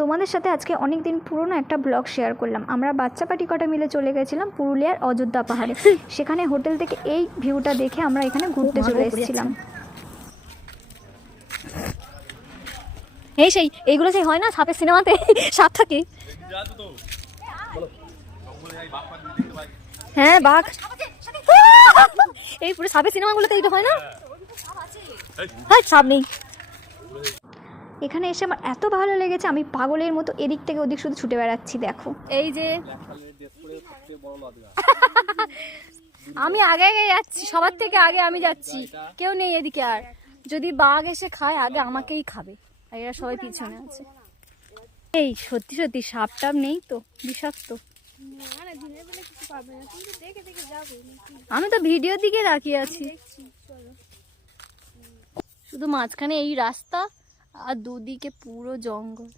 তোমাদের সাথে আজকে অনেক দিন পুরনো একটা ব্লগ শেয়ার করলাম। আমরা বাচ্চা পাটি কটা মিলে চলে গেছিলাম পুরুলিয়ার অযোধ্যা পাহাড়ে। সেখানে হোটেল থেকে এই ভিউটা দেখে আমরা এখানে ঘুরতে চলে এসেছিলাম। এই সেই এইগুলো সেই হয় না সাপের সিনেমাতে সাপ থাকে। হ্যাঁ বাঘ, এই পুরো সাপের সিনেমাগুলোতে এইটা হয় না। হ্যাঁ সাপ নেই। এখানে এসে আমার এত ভালো লেগেছে, আমি পাগলের মতো এদিক থেকে ওদিক শুধু ছুটে বেড়াচ্ছি। দেখো এই যে আমি আগে আগে যাচ্ছি, সবার থেকে আগে আমি যাচ্ছি, কেউ নেই এদিকে। আর যদি বাঘ এসে খায় আগে আমাকেই খাবে, আর এরা সবাই পিছনে আছে। এই সত্যি সত্যি সাপ টাপ নেই তো, বিষাক্ত। আমি তো ভিডিওর দিকে তাকিয়ে আছি, শুধু মাঝখানে এই রাস্তা আর দুদিকে পুরো জঙ্গল।